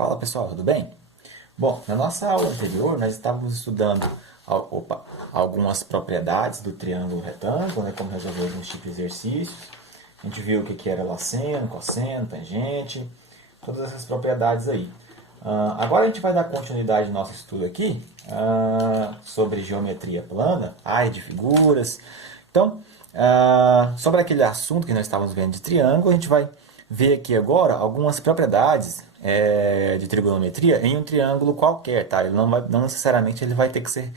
Fala pessoal, tudo bem? Bom, na nossa aula anterior nós estávamos estudando algumas propriedades do triângulo retângulo, né, como resolver alguns tipos de exercícios. A gente viu o que era lasseno, cosseno, tangente, todas essas propriedades aí. Agora a gente vai dar continuidade ao nosso estudo aqui sobre geometria plana, área de figuras. Então, sobre aquele assunto que nós estávamos vendo de triângulo, a gente vai ver aqui agora algumas propriedades de trigonometria em um triângulo qualquer, tá? Ele não necessariamente ele vai ter que ser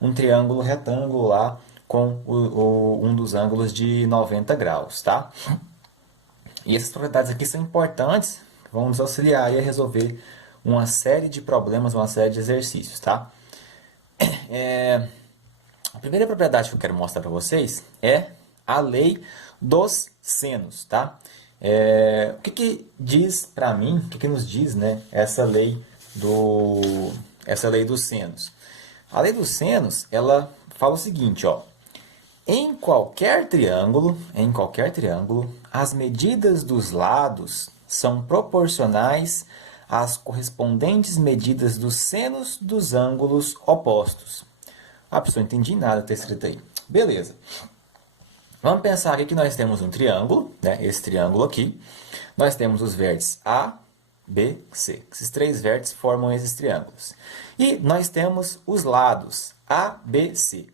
um triângulo retângulo com um dos ângulos de 90 graus, tá? E essas propriedades aqui são importantes, vão nos auxiliar a resolver uma série de problemas, uma série de exercícios, tá? A primeira propriedade que eu quero mostrar para vocês é a lei dos senos, tá? O que diz para mim, o que nos diz, né, essa lei dos senos? A lei dos senos, ela fala o seguinte, ó: em qualquer triângulo, as medidas dos lados são proporcionais às correspondentes medidas dos senos dos ângulos opostos. Ah, pessoal, não entendi nada que está escrito aí. Beleza. Vamos pensar aqui que nós temos um triângulo, né? Esse triângulo aqui. Nós temos os vértices A, B, C. Esses três vértices formam esses triângulos. E nós temos os lados A, B, C.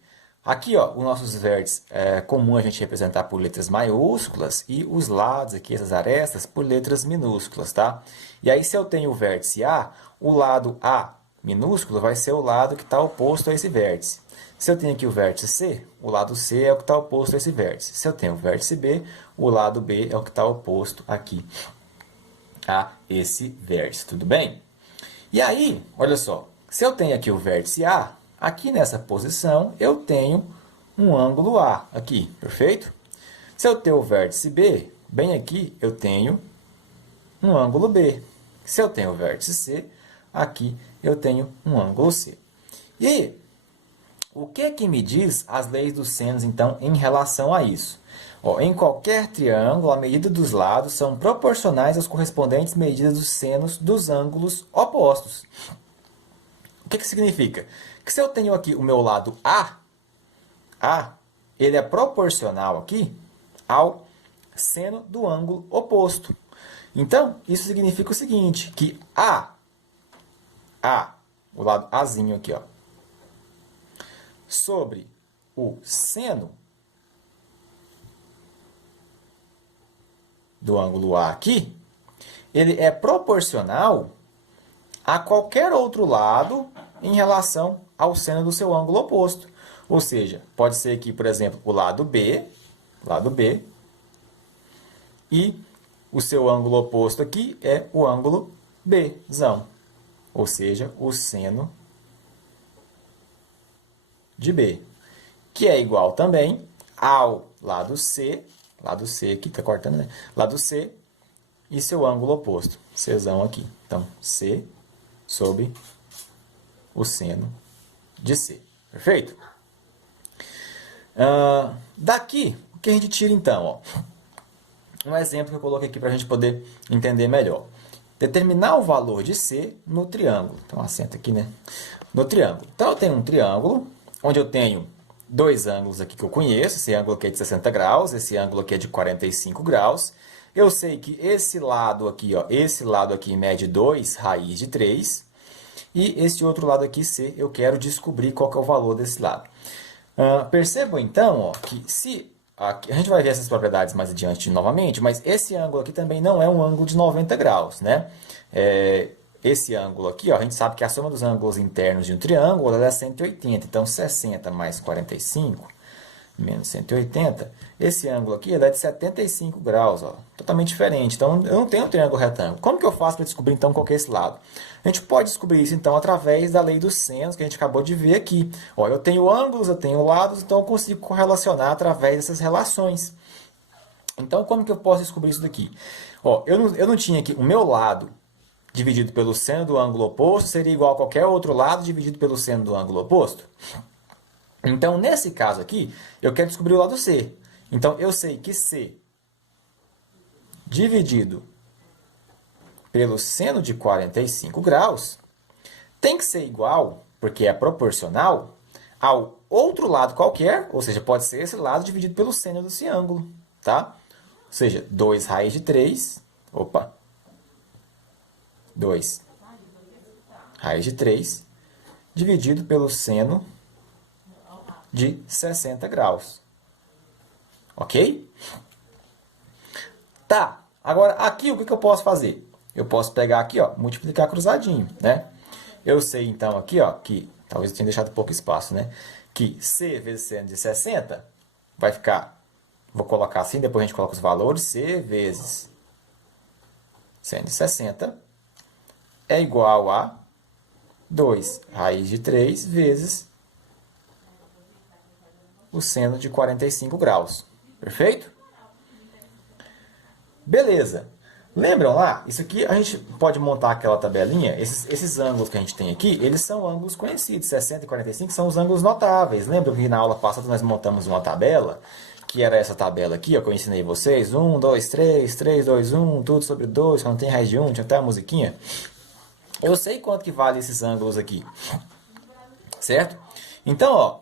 Aqui, ó, os nossos vértices é comum a gente representar por letras maiúsculas e os lados aqui, essas arestas, por letras minúsculas, tá? E aí, se eu tenho o vértice A, o lado A minúsculo vai ser o lado que está oposto a esse vértice. Se eu tenho aqui o vértice C, o lado C é o que está oposto a esse vértice. Se eu tenho o vértice B, o lado B é o que está oposto aqui a esse vértice, tudo bem? E aí, olha só, se eu tenho aqui o vértice A, aqui nessa posição eu tenho um ângulo A, aqui, perfeito? Se eu tenho o vértice B, bem aqui eu tenho um ângulo B. Se eu tenho o vértice C, aqui eu tenho um ângulo C. E o que me diz as leis dos senos, então, em relação a isso? Ó, em qualquer triângulo, a medida dos lados são proporcionais às correspondentes medidas dos senos dos ângulos opostos. O que significa? Que se eu tenho aqui o meu lado A, ele é proporcional aqui ao seno do ângulo oposto. Então, isso significa o seguinte, que o lado Azinho aqui, ó, sobre o seno do ângulo A aqui, ele é proporcional a qualquer outro lado em relação ao seno do seu ângulo oposto. Ou seja, pode ser aqui, por exemplo, o lado B, e o seu ângulo oposto aqui é o ângulo Bzão, ou seja, o seno de B, que é igual também ao lado C aqui, está cortando, né? Lado C e seu ângulo oposto, Czão aqui. Então, C sobre o seno de C. Perfeito? Daqui, o que a gente tira então? Ó? Um exemplo que eu coloquei aqui para a gente poder entender melhor. Determinar o valor de C no triângulo. Então, acento aqui, né? No triângulo. Então, eu tenho um triângulo onde eu tenho dois ângulos aqui que eu conheço. Esse ângulo aqui é de 60 graus, esse ângulo aqui é de 45 graus. Eu sei que esse lado aqui mede 2 raiz de 3. E esse outro lado aqui, C, eu quero descobrir qual que é o valor desse lado. Percebam então, ó, que se... Aqui, a gente vai ver essas propriedades mais adiante novamente, mas esse ângulo aqui também não é um ângulo de 90 graus, né? Esse ângulo aqui, ó, a gente sabe que a soma dos ângulos internos de um triângulo é 180. Então, 60 mais 45 menos 180, esse ângulo aqui é de 75 graus, ó, totalmente diferente. Então, eu não tenho um triângulo retângulo. Como que eu faço para descobrir, então, qual que é esse lado? A gente pode descobrir isso, então, através da lei dos senos, que a gente acabou de ver aqui. Ó, eu tenho ângulos, eu tenho lados, então eu consigo correlacionar através dessas relações. Então, como que eu posso descobrir isso daqui? Ó, eu não tinha aqui o meu lado dividido pelo seno do ângulo oposto seria igual a qualquer outro lado dividido pelo seno do ângulo oposto? Então, nesse caso aqui, eu quero descobrir o lado C. Então, eu sei que C dividido pelo seno de 45 graus tem que ser igual, porque é proporcional, ao outro lado qualquer, ou seja, pode ser esse lado dividido pelo seno desse ângulo, tá? Ou seja, 2 raiz de 3, opa, 2 raiz de 3, dividido pelo seno de 60 graus. Ok? Tá, agora aqui o que eu posso fazer? Eu posso pegar aqui, ó, multiplicar cruzadinho, né? Eu sei então aqui, ó, que talvez eu tenha deixado pouco espaço, né? Que C vezes seno de 60 vai ficar, vou colocar assim, depois a gente coloca os valores, C vezes seno de 60 é igual a 2 raiz de 3 vezes o seno de 45 graus. Perfeito? Beleza. Lembram lá? Isso aqui a gente pode montar aquela tabelinha. Esses ângulos que a gente tem aqui, eles são ângulos conhecidos. 60 e 45 são os ângulos notáveis. Lembram que na aula passada nós montamos uma tabela? Que era essa tabela aqui, ó, que eu ensinei vocês. 1, 2, 3, 3, 2, 1, tudo sobre 2, quando tem raiz de 1, tinha até a musiquinha. Eu sei quanto que vale esses ângulos aqui. Certo? Então, ó,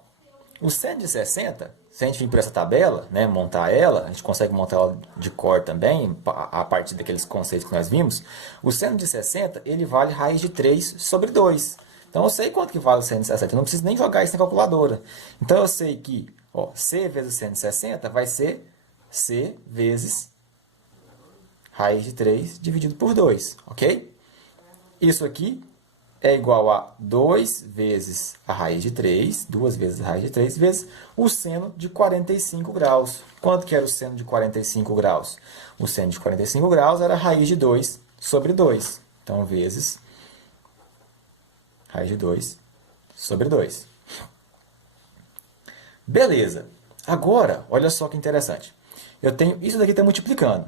o seno de 60, se a gente vir por essa tabela, né, montar ela, a gente consegue montar ela de cor também, a partir daqueles conceitos que nós vimos. O seno de 60, ele vale raiz de 3 sobre 2. Então, eu sei quanto que vale o seno de 60. Eu não preciso nem jogar isso na calculadora. Então, eu sei que ó, C vezes o seno de 60 vai ser C vezes raiz de 3 dividido por 2. Ok? Isso aqui é igual a 2 vezes a raiz de 3, 2 vezes a raiz de 3, vezes o seno de 45 graus. Quanto que era o seno de 45 graus? O seno de 45 graus era a raiz de 2 sobre 2. Então, vezes raiz de 2 sobre 2. Beleza. Agora, olha só que interessante. Eu tenho, isso daqui está multiplicando.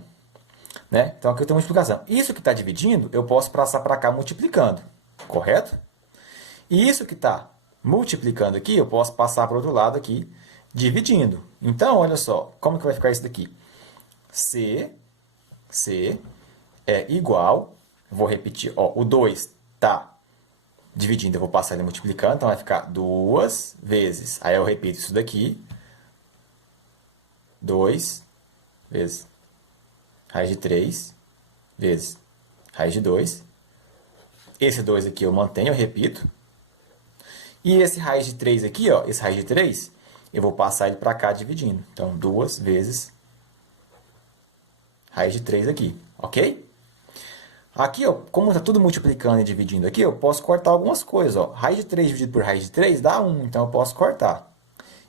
Né? Então, aqui eu tenho multiplicação. Isso que está dividindo, eu posso passar para cá multiplicando. Correto? E isso que está multiplicando aqui, eu posso passar para o outro lado aqui, dividindo. Então, olha só, como que vai ficar isso daqui? C é igual, vou repetir, ó, o 2 está dividindo, eu vou passar ele multiplicando, então vai ficar 2 vezes, aí eu repito isso daqui, 2 vezes raiz de 3 vezes raiz de 2. Esse 2 aqui eu mantenho, eu repito. E esse raiz de 3 aqui, ó, esse raiz de 3, eu vou passar ele para cá dividindo. Então, 2 vezes raiz de 3 aqui, ok? Aqui, ó, como está tudo multiplicando e dividindo aqui, eu posso cortar algumas coisas. Ó. Raiz de 3 dividido por raiz de 3 dá 1, então eu posso cortar.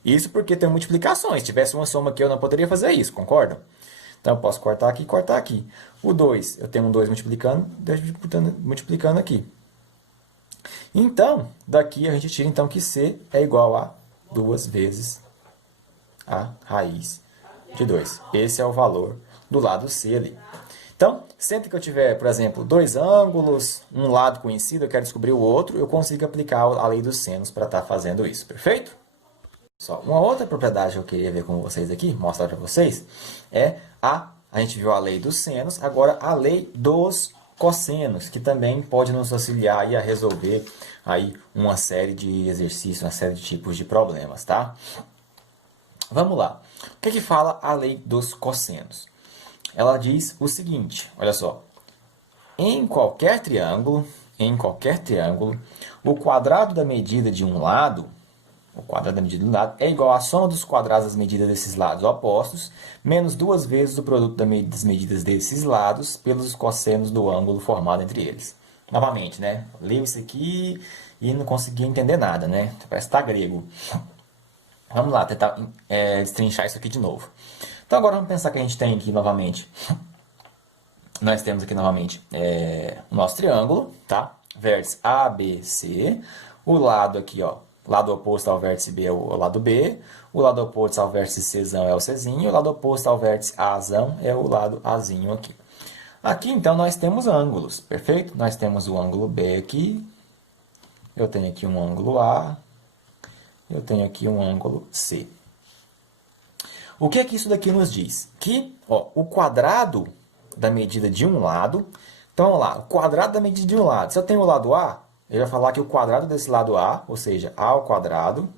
Isso porque tem multiplicações. Se tivesse uma soma aqui, eu não poderia fazer isso, concordam? Então, eu posso cortar aqui e cortar aqui. O 2, eu tenho um 2 multiplicando, 2 multiplicando aqui. Então, daqui a gente tira então que C é igual a 2 vezes a raiz de 2. Esse é o valor do lado C ali. Então, sempre que eu tiver, por exemplo, dois ângulos, um lado conhecido, eu quero descobrir o outro, eu consigo aplicar a lei dos senos para estar fazendo isso, perfeito? Só uma outra propriedade que eu queria ver com vocês aqui, mostrar para vocês, é a gente viu a lei dos senos, agora a lei dos cossenos, que também pode nos auxiliar aí a resolver aí uma série de exercícios, uma série de tipos de problemas, tá? Vamos lá. O que fala a lei dos cossenos? Ela diz o seguinte, olha só. Em qualquer triângulo, o quadrado da medida de um lado, é igual à soma dos quadrados das medidas desses lados opostos, menos 2 vezes o produto das medidas desses lados pelos cossenos do ângulo formado entre eles. Novamente, né? Leio isso aqui e não consegui entender nada, né? Parece que está grego. Vamos lá, tentar destrinchar isso aqui de novo. Então agora vamos pensar que a gente tem aqui novamente. Nós temos aqui novamente o nosso triângulo, tá? Vértice A, B, C. O lado aqui, ó, lado oposto ao vértice B é o lado B. O lado oposto ao vértice Czão é o Czinho. O lado oposto ao vértice Azão é o lado Azinho aqui. Aqui, então, nós temos ângulos, perfeito? Nós temos o ângulo B aqui. Eu tenho aqui um ângulo A. Eu tenho aqui um ângulo C. O que é que isso daqui nos diz? Que ó, o quadrado da medida de um lado Então vamos lá, o quadrado da medida de um lado. Se eu tenho o lado A, ele vai falar que o quadrado desse lado A, ou seja, A ao quadrado,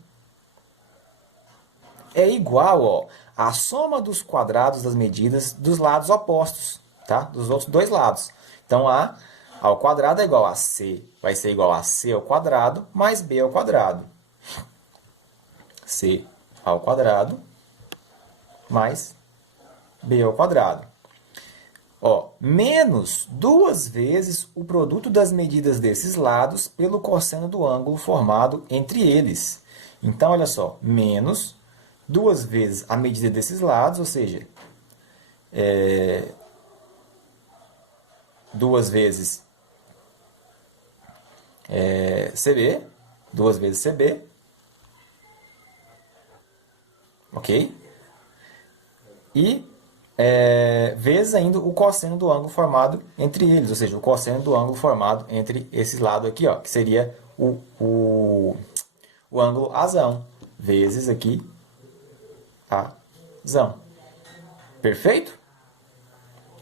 é igual, ó, à soma dos quadrados das medidas dos lados opostos, tá? Dos outros dois lados. Então, A ao quadrado é igual a C, vai ser igual a C ao quadrado mais B ao quadrado. C ao quadrado mais B ao quadrado. Ó, menos 2 vezes o produto das medidas desses lados pelo cosseno do ângulo formado entre eles. Então, olha só, menos 2 vezes a medida desses lados, ou seja, 2 vezes CB, 2 vezes CB, ok? E vezes ainda o cosseno do ângulo formado entre eles, ou seja, o cosseno do ângulo formado entre esse lado aqui, ó, que seria o ângulo azão, vezes aqui azão. Perfeito?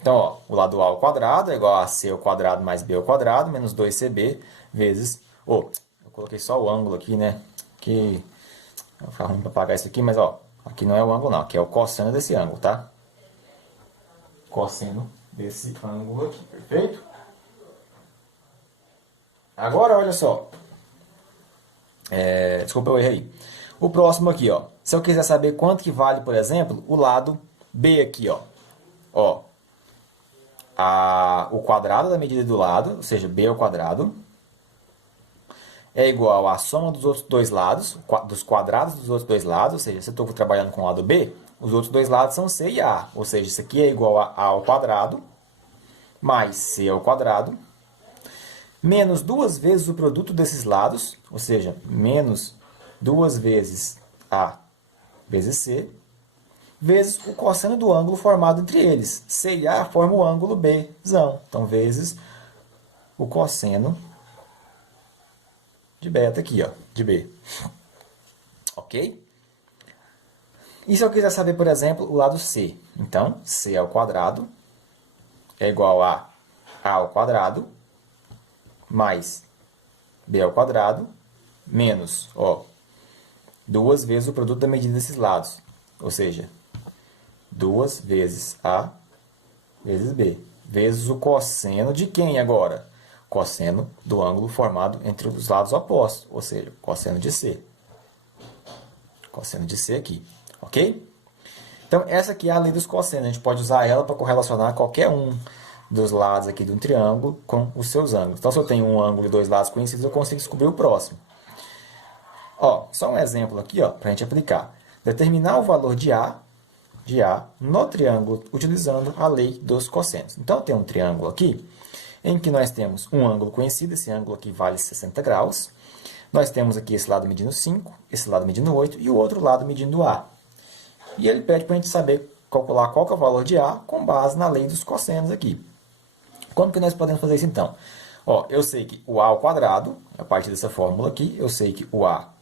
Então, ó, o lado A ao quadrado é igual a C ao quadrado mais B ao quadrado, menos 2CB, vezes... eu coloquei só o ângulo aqui, né? Que vai ficar ruim para apagar isso aqui, mas, ó, aqui não é o ângulo, não. Aqui é o cosseno desse ângulo, tá? Cosseno desse ângulo aqui, perfeito? Agora, olha só. Desculpa, eu errei. O próximo aqui, ó. Se eu quiser saber quanto que vale, por exemplo, o lado B aqui, ó. Ó, o quadrado da medida do lado, ou seja, B ao quadrado, é igual à soma dos outros dois lados, dos quadrados dos outros dois lados, ou seja, se eu estou trabalhando com o lado B, os outros dois lados são C e A, ou seja, isso aqui é igual a A ao quadrado, mais C ao quadrado, menos 2 vezes o produto desses lados, ou seja, menos 2 vezes A vezes C, vezes o cosseno do ângulo formado entre eles. C e A formam o ângulo Bzão. Então, vezes o cosseno de beta aqui, ó, de B. Ok? E se eu quiser saber, por exemplo, o lado C? Então, C ao quadrado é igual a A ao quadrado mais B ao quadrado menos, ó, 2 vezes o produto da medida desses lados. Ou seja, 2 vezes A vezes B, vezes o cosseno de quem agora? Cosseno do ângulo formado entre os lados opostos, ou seja, cosseno de C. Cosseno de C aqui, ok? Então, essa aqui é a lei dos cossenos. A gente pode usar ela para correlacionar qualquer um dos lados aqui de um triângulo com os seus ângulos. Então, se eu tenho um ângulo e dois lados conhecidos, eu consigo descobrir o próximo. Ó, só um exemplo aqui, ó, para a gente aplicar. Determinar o valor de A no triângulo utilizando a lei dos cossenos. Então, tem um triângulo aqui em que nós temos um ângulo conhecido, esse ângulo aqui vale 60 graus. Nós temos aqui esse lado medindo 5, esse lado medindo 8 e o outro lado medindo A. E ele pede para a gente saber calcular qual que é o valor de A com base na lei dos cossenos aqui. Como que nós podemos fazer isso então? Ó, eu sei que o A ao quadrado, a partir dessa fórmula aqui, eu sei que o A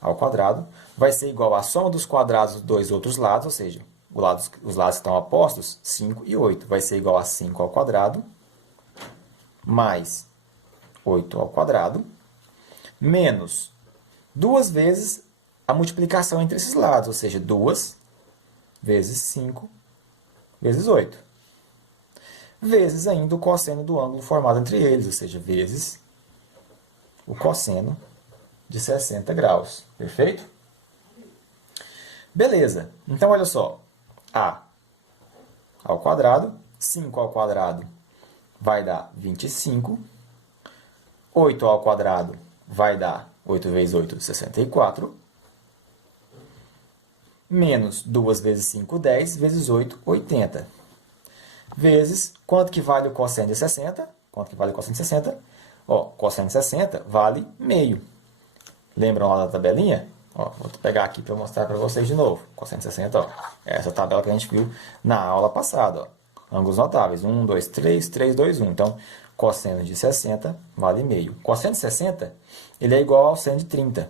ao quadrado vai ser igual à soma dos quadrados dos dois outros lados, ou seja, os lados que estão opostos, 5 e 8, vai ser igual a 5 ao quadrado mais 8 ao quadrado, menos 2 vezes a multiplicação entre esses lados, ou seja, 2 vezes 5 vezes 8. Vezes ainda o cosseno do ângulo formado entre eles, ou seja, vezes o cosseno de 60 graus. Perfeito? Beleza. Então, olha só. A ao quadrado, 5 ao quadrado vai dar 25. 8 ao quadrado vai dar 8 vezes 8, 64. Menos 2 vezes 5, 10, vezes 8, 80. Vezes, quanto que vale o cosseno de 60? Quanto que vale o cosseno de 60? Ó, cosseno de 60 vale meio. Lembram lá da tabelinha? Ó, vou pegar aqui para mostrar para vocês de novo. Cosseno de 60, ó. Essa tabela que a gente viu na aula passada, ó. Ângulos notáveis. 1, 2, 3, 3, 2, 1. Então, cosseno de 60 vale meio. Cosseno de 60, ele é igual ao seno de 30.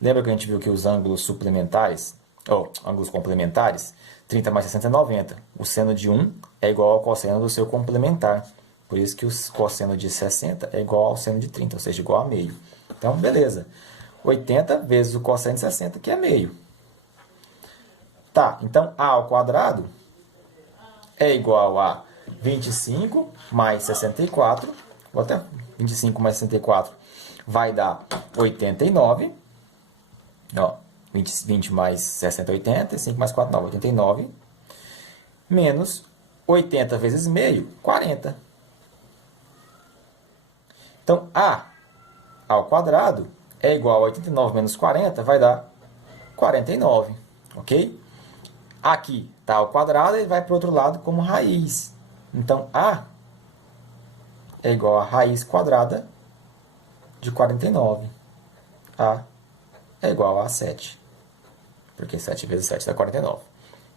Lembra que a gente viu que os ângulos suplementares, ou ângulos complementares, 30 mais 60 é 90. O seno de 1 é igual ao cosseno do seu complementar. Por isso que o cosseno de 60 é igual ao seno de 30, ou seja, igual a meio. Então, beleza. 80 vezes o cosseno de 60, que é meio. Tá, então a ao quadrado é igual a 25 mais 64. Vou até 25 mais 64 vai dar 89. Ó, 20 mais 60, 80. 5 mais 4, 9, 89. Menos 80 vezes meio, 40. Então, a ao quadrado é igual a 89 menos 40, vai dar 49, ok? Aqui está ao quadrado e vai para o outro lado como raiz. Então, a é igual a raiz quadrada de 49. A é igual a 7, porque 7 vezes 7 dá 49.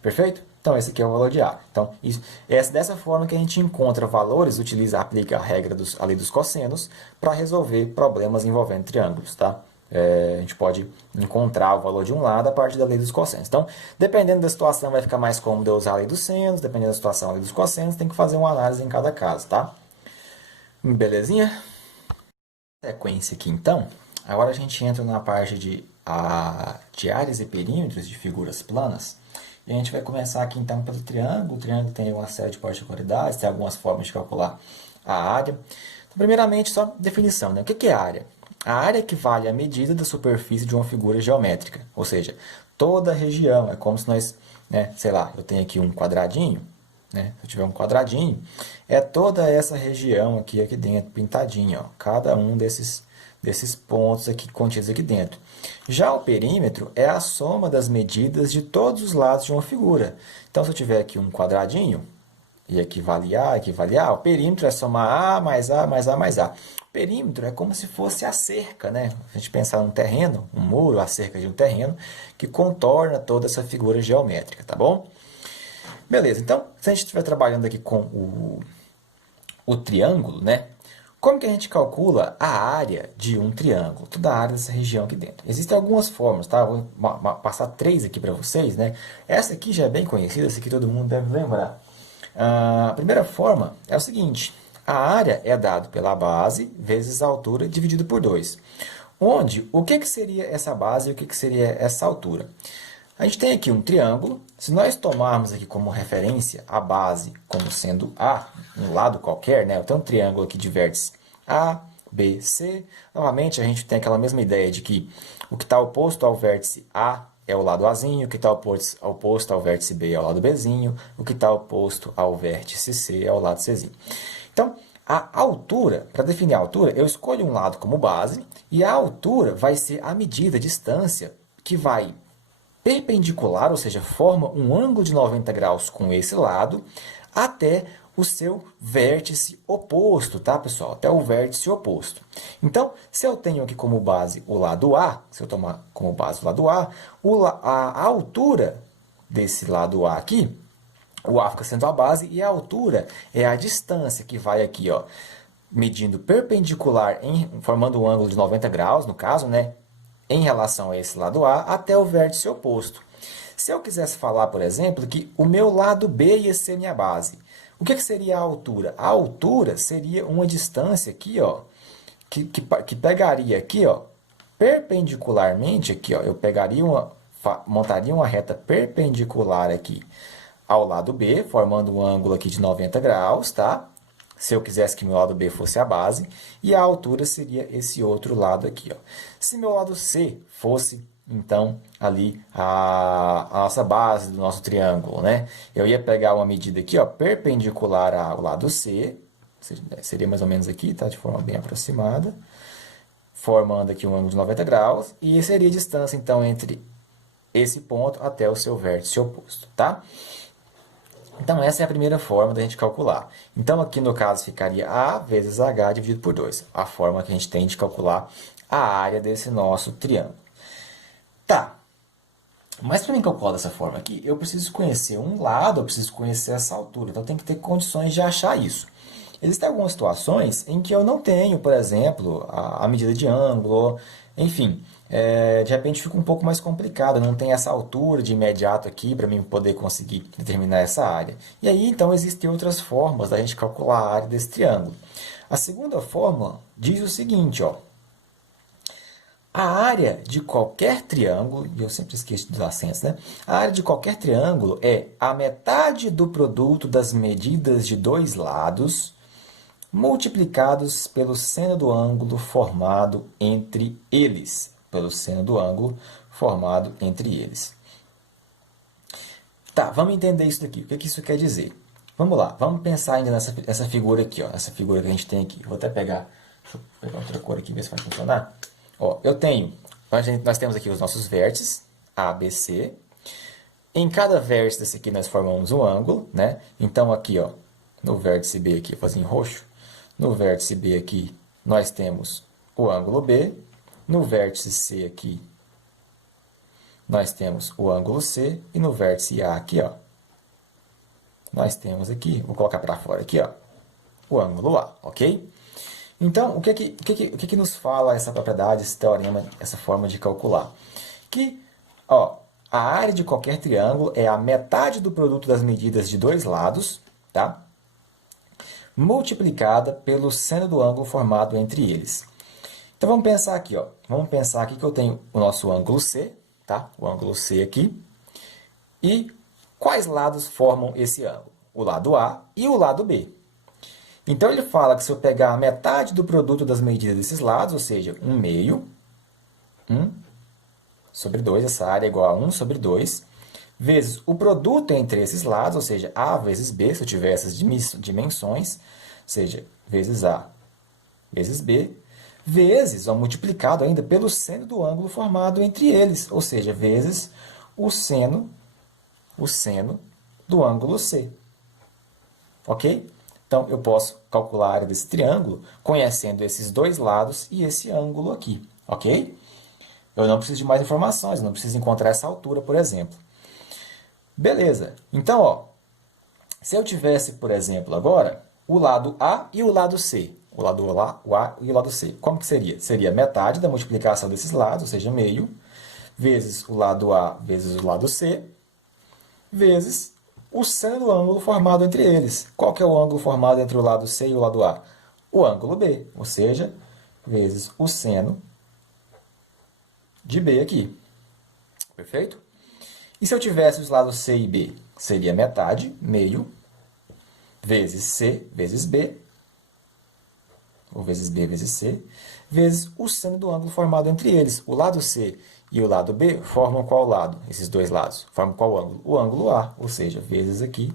Perfeito? Então, esse aqui é o valor de A. Então, dessa forma que a gente encontra valores, aplica a regra a lei dos cossenos para resolver problemas envolvendo triângulos, tá? A gente pode encontrar o valor de um lado a partir da lei dos cossenos. Então, dependendo da situação, vai ficar mais cômodo eu usar a lei dos senos, dependendo da situação, a lei dos cossenos, tem que fazer uma análise em cada caso, tá? Belezinha? Sequência aqui, então. Agora a gente entra na parte de áreas e perímetros de figuras planas. E a gente vai começar aqui então pelo triângulo. O triângulo tem uma série de particularidades, tem algumas formas de calcular a área. Então, primeiramente, só definição, né? O que é área? A área equivale à medida da superfície de uma figura geométrica, ou seja, toda a região. É como se nós, né, sei lá, eu tenho aqui um quadradinho, né? Se eu tiver um quadradinho, é toda essa região aqui dentro, pintadinha, ó, cada um desses pontos aqui contidos aqui dentro. Já o perímetro é a soma das medidas de todos os lados de uma figura. Então, se eu tiver aqui um quadradinho, e equivale a, o perímetro é somar A mais A mais A mais A. O perímetro é como se fosse a cerca, né? Se a gente pensar num terreno, um muro, a cerca de um terreno, que contorna toda essa figura geométrica, tá bom? Beleza, então, se a gente estiver trabalhando aqui com o triângulo, né? Como que a gente calcula a área de um triângulo? Toda a área dessa região aqui dentro. Existem algumas formas, tá? Vou passar 3 aqui para vocês, né? Essa aqui já é bem conhecida, essa aqui todo mundo deve lembrar. A primeira forma é o seguinte: a área é dado pela base vezes a altura dividido por 2. Onde, o que seria essa base e o que seria essa altura? A gente tem aqui um triângulo. Se nós tomarmos aqui como referência a base como sendo A, um lado qualquer, né? Eu tenho um triângulo aqui de vértices A, B, C. Novamente, a gente tem aquela mesma ideia de que o que está oposto ao vértice A é o lado Azinho, o que está oposto ao vértice B é o lado Bzinho, o que está oposto ao vértice C é o lado Czinho. Então, a altura, para definir a altura, eu escolho um lado como base e a altura vai ser a medida, a distância, que vai perpendicular, ou seja, forma um ângulo de 90 graus com esse lado, até o seu vértice oposto, tá, pessoal? Até o vértice oposto. Então, se eu tenho aqui como base o lado A, se eu tomar como base o lado A, a altura desse lado A aqui, o A fica sendo a base, e a altura é a distância que vai aqui, ó, medindo perpendicular, formando um ângulo de 90 graus, no caso, né? Em relação a esse lado A até o vértice oposto. Se eu quisesse falar, por exemplo, que o meu lado B ia ser minha base, o que seria a altura? A altura seria uma distância aqui, ó, que pegaria aqui, ó, perpendicularmente aqui, ó, eu montaria uma reta perpendicular aqui ao lado B, formando um ângulo aqui de 90 graus, tá? Se eu quisesse que meu lado B fosse a base, e a altura seria esse outro lado aqui, ó. Se meu lado C fosse, então, ali a nossa base do nosso triângulo, né? Eu ia pegar uma medida aqui, ó, perpendicular ao lado C, seria mais ou menos aqui, tá? De forma bem aproximada, formando aqui um ângulo de 90 graus, e seria a distância, então, entre esse ponto até o seu vértice oposto, tá? Então, essa é a primeira forma da gente calcular. Então, aqui no caso, ficaria A vezes H dividido por 2. A forma que a gente tem de calcular a área desse nosso triângulo. Tá. Mas para mim calcular dessa forma aqui, eu preciso conhecer um lado, eu preciso conhecer essa altura. Então, tem que ter condições de achar isso. Existem algumas situações em que eu não tenho, por exemplo, a medida de ângulo, enfim. de repente fica um pouco mais complicado, não tem essa altura de imediato aqui para mim poder conseguir determinar essa área. E aí, então, existem outras formas da gente calcular a área desse triângulo. A segunda fórmula diz o seguinte, ó, a área de qualquer triângulo, e eu sempre esqueço dos acentos, né? A área de qualquer triângulo é a metade do produto das medidas de dois lados multiplicados pelo seno do ângulo formado entre eles. Pelo seno do ângulo formado entre eles. Tá, vamos entender isso daqui. O que isso quer dizer? Vamos lá, vamos pensar ainda nessa figura aqui, ó, essa figura que a gente tem aqui. Vou até pegar, deixa eu pegar outra cor aqui, ver se vai funcionar. Ó, nós temos aqui os nossos vértices, A, B, C. Em cada vértice desse aqui nós formamos um ângulo, né? Então aqui, ó, no vértice B aqui, eu vou fazer em roxo. No vértice B aqui, nós temos o ângulo B. No vértice C aqui, nós temos o ângulo C. E no vértice A aqui, ó, nós temos aqui, vou colocar para fora aqui, ó, o ângulo A, ok? Então, o que nos fala essa propriedade, esse teorema, essa forma de calcular? Que, ó, a área de qualquer triângulo é a metade do produto das medidas de dois lados, tá? Multiplicada pelo seno do ângulo formado entre eles. Então, vamos pensar aqui, ó. Vamos pensar aqui que eu tenho o nosso ângulo C, tá? O ângulo C aqui. E quais lados formam esse ângulo? O lado A e o lado B. Então, ele fala que se eu pegar a metade do produto das medidas desses lados, ou seja, 1 meio, 1 sobre 2, essa área é igual a 1 sobre 2, vezes o produto entre esses lados, ou seja, A vezes B, se eu tiver essas dimensões, ou seja, vezes A vezes B, vezes, ó, multiplicado ainda pelo seno do ângulo formado entre eles, ou seja, vezes o seno do ângulo C. Ok? Então, eu posso calcular a área desse triângulo conhecendo esses dois lados e esse ângulo aqui. Ok? Eu não preciso de mais informações, não preciso encontrar essa altura, por exemplo. Beleza. Então, ó, se eu tivesse, por exemplo, agora, o lado A e o lado C. O lado A, o A e o lado C. Como que seria? Seria metade da multiplicação desses lados, ou seja, meio, vezes o lado A vezes o lado C, vezes o seno do ângulo formado entre eles. Qual que é o ângulo formado entre o lado C e o lado A? O ângulo B, ou seja, vezes o seno de B aqui. Perfeito? E se eu tivesse os lados C e B? Seria metade, meio, vezes C vezes B, ou vezes B vezes C, vezes o seno do ângulo formado entre eles. O lado C e o lado B formam qual lado? Esses dois lados. Formam qual ângulo? O ângulo A, ou seja, vezes aqui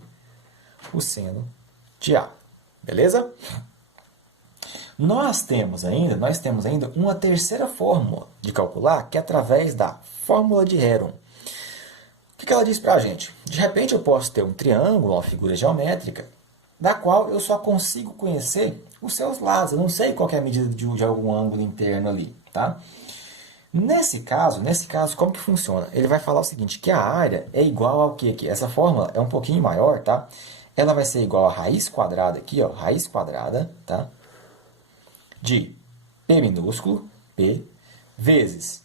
o seno de A. Beleza? Nós temos ainda uma terceira fórmula de calcular, que é através da fórmula de Heron. O que ela diz para a gente? De repente eu posso ter um triângulo, uma figura geométrica, da qual eu só consigo conhecer os seus lados. Eu não sei qual é a medida de algum ângulo interno ali, tá? Nesse caso, como que funciona? Ele vai falar o seguinte, que a área é igual ao que aqui? Essa fórmula é um pouquinho maior, tá? Ela vai ser igual a raiz quadrada aqui, ó, raiz quadrada, tá? De P minúsculo, P, vezes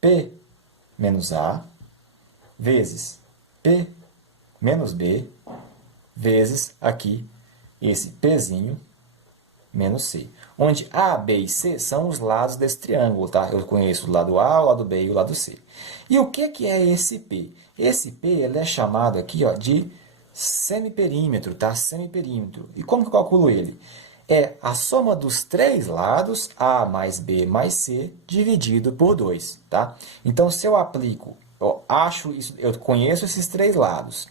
P menos A, vezes P menos B, vezes aqui esse Pzinho menos C. Onde A, B e C são os lados desse triângulo, tá? Eu conheço o lado A, o lado B e o lado C. E o que é esse P? Esse P ele é chamado aqui, ó, de semiperímetro, tá? Semiperímetro. E como que eu calculo ele? É a soma dos três lados, A mais B mais C, dividido por 2, tá? Então, se eu aplico, eu conheço esses três lados,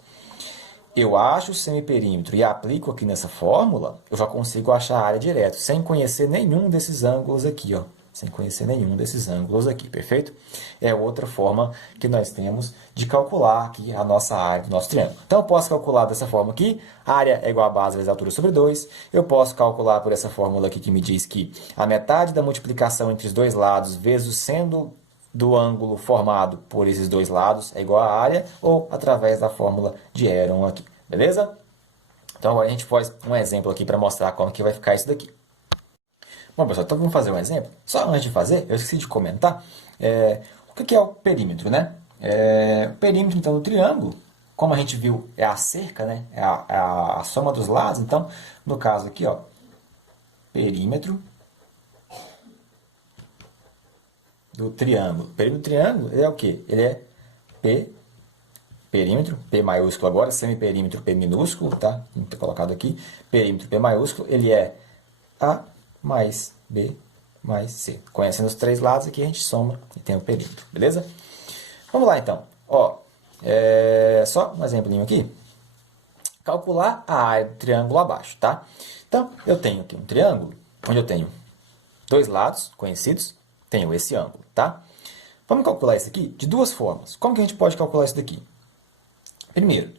eu acho o semiperímetro e aplico aqui nessa fórmula, eu já consigo achar a área direto, sem conhecer nenhum desses ângulos aqui, ó. Sem conhecer nenhum desses ângulos aqui, perfeito? É outra forma que nós temos de calcular aqui a nossa área do nosso triângulo. Então, eu posso calcular dessa forma aqui, a área é igual a base vezes a altura sobre 2. Eu posso calcular por essa fórmula aqui que me diz que a metade da multiplicação entre os dois lados vezes o seno do ângulo formado por esses dois lados é igual à área, ou através da fórmula de Heron aqui, beleza? Então, agora a gente faz um exemplo aqui para mostrar como que vai ficar isso daqui. Bom, pessoal, então vamos fazer um exemplo. Só antes de fazer, eu esqueci de comentar o que é o perímetro, né? O perímetro, então, do triângulo, como a gente viu, é a cerca, né? É a soma dos lados. Então, no caso aqui, ó, perímetro do triângulo. O perímetro do triângulo, ele é o quê? Ele é P, perímetro, P maiúsculo agora, semiperímetro P minúsculo, tá? Vamos ter colocado aqui. Perímetro P maiúsculo, ele é A mais B mais C. Conhecendo os três lados aqui, a gente soma e tem o perímetro, beleza? Vamos lá, então. Ó, só um exemplinho aqui. Calcular a área do triângulo abaixo, tá? Então, eu tenho aqui um triângulo, onde eu tenho dois lados conhecidos, tenho esse ângulo, tá? Vamos calcular isso aqui de duas formas. Como que a gente pode calcular isso daqui? Primeiro,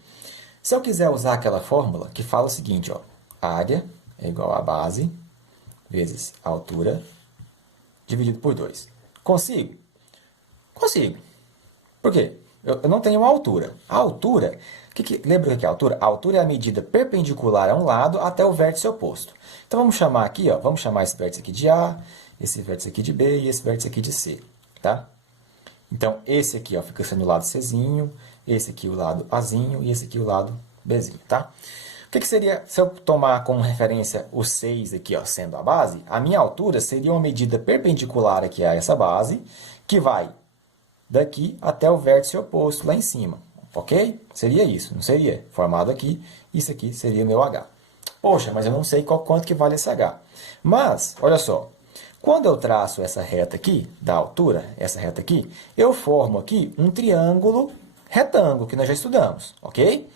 se eu quiser usar aquela fórmula que fala o seguinte, ó, área é igual a base vezes a altura dividido por 2. Consigo? Consigo. Por quê? Eu não tenho uma altura. A altura, lembra o que é a altura? A altura é a medida perpendicular a um lado até o vértice oposto. Então vamos chamar aqui, ó, vamos chamar esse vértice aqui de A, esse vértice aqui de B e esse vértice aqui de C, tá? Então esse aqui, ó, fica sendo o lado Czinho, esse aqui o lado Azinho e esse aqui o lado Bzinho, tá? O que seria, se eu tomar como referência o 6 aqui, ó, sendo a base, a minha altura seria uma medida perpendicular aqui a essa base, que vai daqui até o vértice oposto lá em cima, ok? Seria isso, não seria? Formado aqui, isso aqui seria o meu H. Poxa, mas eu não sei quanto que vale esse H. Mas, olha só, quando eu traço essa reta aqui, da altura, essa reta aqui, eu formo aqui um triângulo retângulo, que nós já estudamos, ok?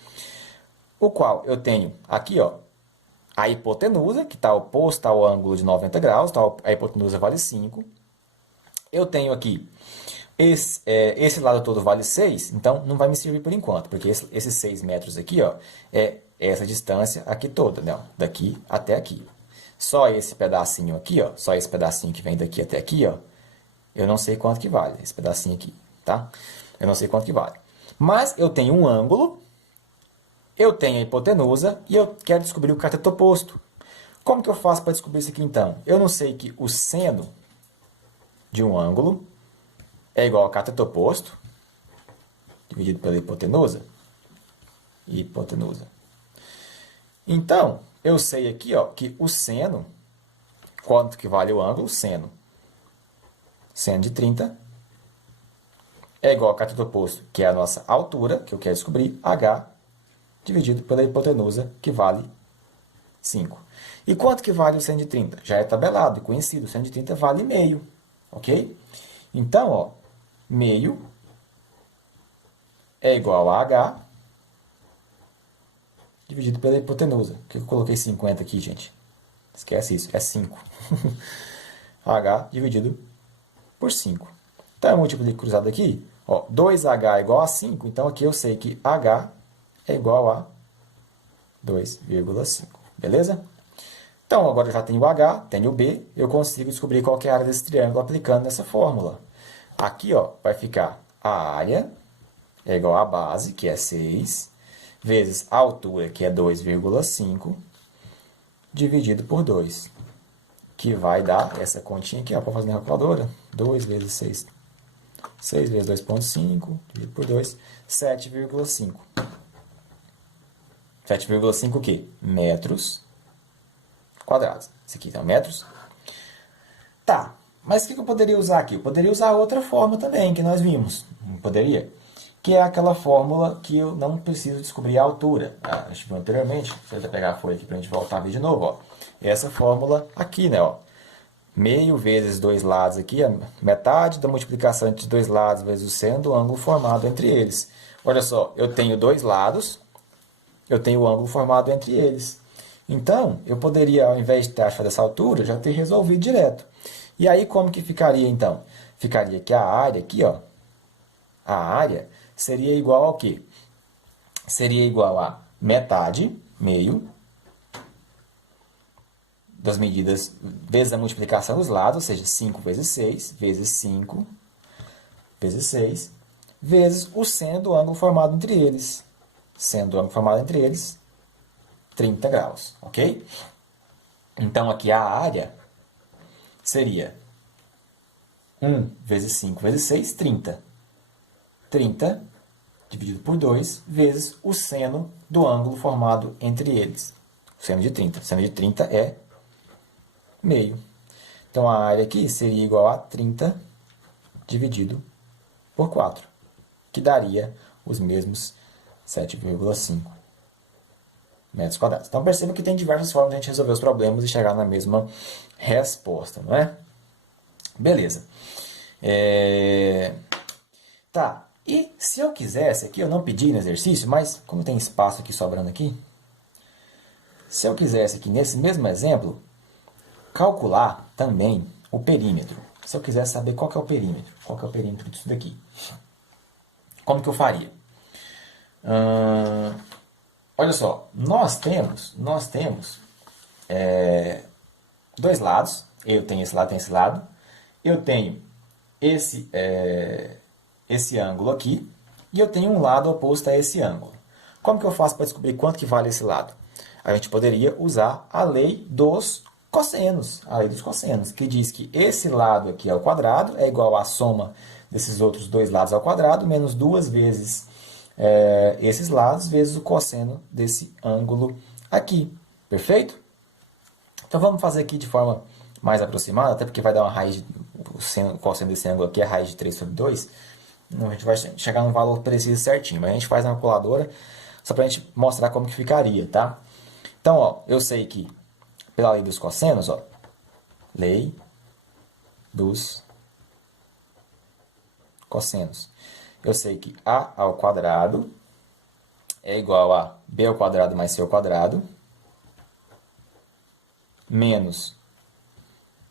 O qual eu tenho aqui, ó, a hipotenusa, que está oposta ao ângulo de 90 graus, então a hipotenusa vale 5. Eu tenho aqui, esse lado todo vale 6, então não vai me servir por enquanto, porque esses 6 metros aqui, ó, é essa distância aqui toda, né, ó, daqui até aqui. Só esse pedacinho aqui, ó, só esse pedacinho que vem daqui até aqui, ó, eu não sei quanto que vale, esse pedacinho aqui, tá? Eu não sei quanto que vale. Mas eu tenho um ângulo, eu tenho a hipotenusa e eu quero descobrir o cateto oposto. Como que eu faço para descobrir isso aqui então? Eu não sei que o seno de um ângulo é igual ao cateto oposto, dividido pela hipotenusa. Hipotenusa. Então, eu sei aqui, ó, que o seno, quanto que vale o ângulo? Seno de 30 é igual ao cateto oposto, que é a nossa altura, que eu quero descobrir, H, dividido pela hipotenusa, que vale 5. E quanto que vale o seno de 30? Já é tabelado e conhecido. O seno de 30 vale meio, ok? Então, ó, meio é igual a H dividido pela hipotenusa. Por que eu coloquei 50 aqui, gente? Esquece isso, é 5. H dividido por 5. Então, eu multiplico cruzado aqui. Ó, 2H é igual a 5, então aqui eu sei que H é igual a 2,5. Beleza? Então, agora eu já tenho o H, tenho o B, eu consigo descobrir qual que é a área desse triângulo aplicando essa fórmula. Aqui, ó, vai ficar a área é igual à base, que é 6, vezes a altura, que é 2,5, dividido por 2, que vai dar essa continha aqui, ó, para fazer na calculadora, 2 vezes 6, 6 vezes 2,5, dividido por 2, 7,5. 7,5 o quê? Metros quadrados. Isso aqui então, metros. Tá, mas o que eu poderia usar aqui? Eu poderia usar outra forma também, que nós vimos. Não poderia? Que é aquela fórmula que eu não preciso descobrir a altura. A gente viu anteriormente. Deixa eu pegar a folha aqui para a gente voltar a ver de novo. Ó. Essa fórmula aqui, né? Ó. Meio vezes dois lados aqui, a metade da multiplicação entre dois lados vezes o seno do ângulo formado entre eles. Olha só, eu tenho dois lados, eu tenho o ângulo formado entre eles. Então, eu poderia, ao invés de ter achado essa altura, já ter resolvido direto. E aí, como que ficaria, então? Ficaria que a área aqui, ó, a área seria igual ao quê? Seria igual a metade, meio, das medidas vezes a multiplicação dos lados, ou seja, 5 vezes 6, vezes 5, vezes 6, vezes o seno do ângulo formado entre eles. Seno do ângulo formado entre eles, 30 graus, ok? Então, aqui a área seria 1 vezes 5 vezes 6, 30. 30 dividido por 2 vezes o seno do ângulo formado entre eles. O seno de 30. O seno de 30 é meio. Então, a área aqui seria igual a 30 dividido por 4, que daria os mesmos 7,5 metros quadrados. Então, perceba que tem diversas formas de a gente resolver os problemas e chegar na mesma resposta, não é? Beleza. Tá. E se eu quisesse, aqui eu não pedi no exercício, mas como tem espaço aqui sobrando aqui, se eu quisesse aqui nesse mesmo exemplo, calcular também o perímetro. Se eu quisesse saber qual que é o perímetro, qual que é o perímetro disso daqui, como que eu faria? Olha só, nós temos dois lados. Eu tenho esse lado, tenho esse lado. Eu tenho esse ângulo aqui e eu tenho um lado oposto a esse ângulo. Como que eu faço para descobrir quanto que vale esse lado? A gente poderia usar a lei dos cossenos, que diz que esse lado aqui ao quadrado é igual à soma desses outros dois lados ao quadrado, menos duas vezes esses lados, vezes o cosseno desse ângulo aqui. Perfeito? Então vamos fazer aqui de forma mais aproximada, até porque vai dar uma raiz, o cosseno desse ângulo aqui é a raiz de 3 sobre 2. Não, a gente vai chegar num valor preciso certinho, mas a gente faz na calculadora só para a gente mostrar como que ficaria, tá? Então, ó, eu sei que pela lei dos cossenos, ó, lei dos cossenos, eu sei que a ao quadrado é igual a b ao quadrado mais c ao quadrado menos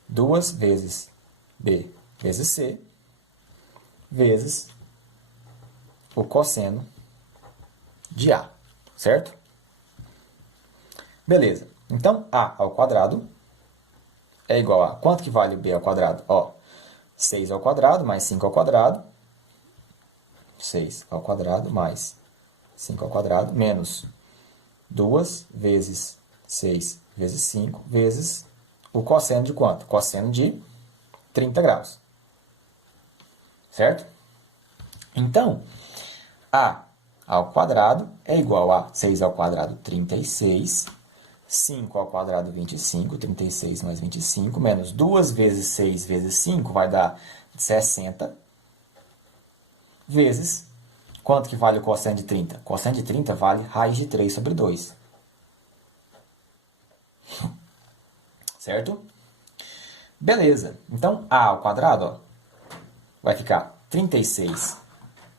2 vezes b vezes c vezes o cosseno de a, certo? Beleza. Então, a ao quadrado é igual a... Quanto que vale o b ao quadrado? Ó, 6 ao quadrado mais 5 ao quadrado. 6 ao quadrado mais 5 ao quadrado menos 2 vezes 6 vezes 5 vezes o cosseno de quanto? Cosseno de 30 graus. Certo? Então, a ao quadrado é igual a 6 ao quadrado, 36. 5 ao quadrado, 25. 36 mais 25, menos 2 vezes 6 vezes 5 vai dar 60. Vezes, quanto que vale o cosseno de 30? Cosseno de 30 vale raiz de 3 sobre 2. Certo? Beleza. Então, a ao quadrado, ó, vai ficar 36.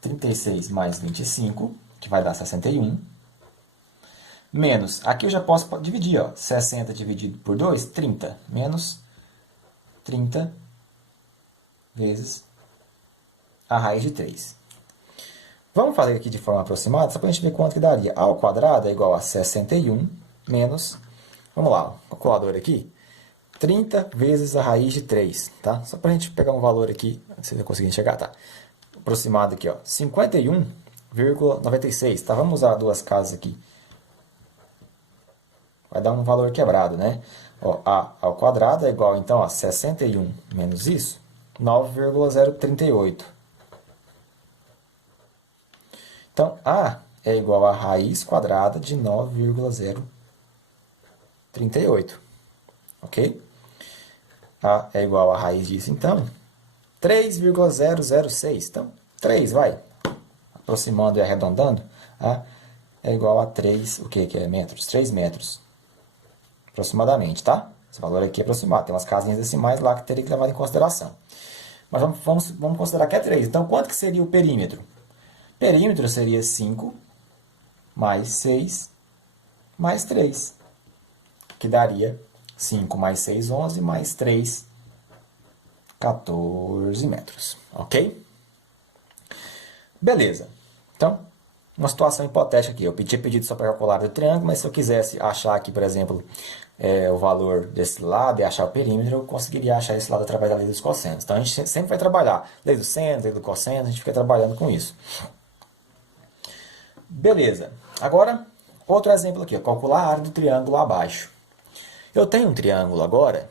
36 mais 25, que vai dar 61. Menos, aqui eu já posso dividir, ó, 60 dividido por 2, 30. Menos 30 vezes a raiz de 3. Vamos fazer aqui de forma aproximada, só para a gente ver quanto que daria. A ao quadrado é igual a 61 menos, vamos lá, calculador aqui, 30 vezes a raiz de 3, tá? Só para a gente pegar um valor aqui, se você conseguir enxergar, tá? Aproximado aqui, ó, 51,96, tá? Vamos usar duas casas aqui. Vai dar um valor quebrado, né? Ó, a ao quadrado é igual, então, a 61 menos isso, 9,038. Então, a é igual a raiz quadrada de 9,038. Ok? A é igual a raiz disso, então, 3,006. Então, 3, vai. Aproximando e arredondando, a é igual a 3, o que é metros? 3 metros. Aproximadamente, tá? Esse valor aqui é aproximado. Tem umas casinhas decimais lá que teria que levar em consideração. Mas vamos considerar que é 3. Então, quanto que seria o perímetro? Perímetro seria 5 mais 6 mais 3. Que daria 5 mais 6, 11, mais 3, 14 metros. Ok? Beleza. Então, uma situação hipotética aqui. Eu tinha pedido só para calcular o triângulo, mas se eu quisesse achar aqui, por exemplo, o valor desse lado e achar o perímetro, eu conseguiria achar esse lado através da lei dos cossenos. Então, a gente sempre vai trabalhar lei do seno, lei do cosseno, a gente fica trabalhando com isso. Beleza. Agora, outro exemplo aqui. Calcular a área do triângulo abaixo. Eu tenho um triângulo agora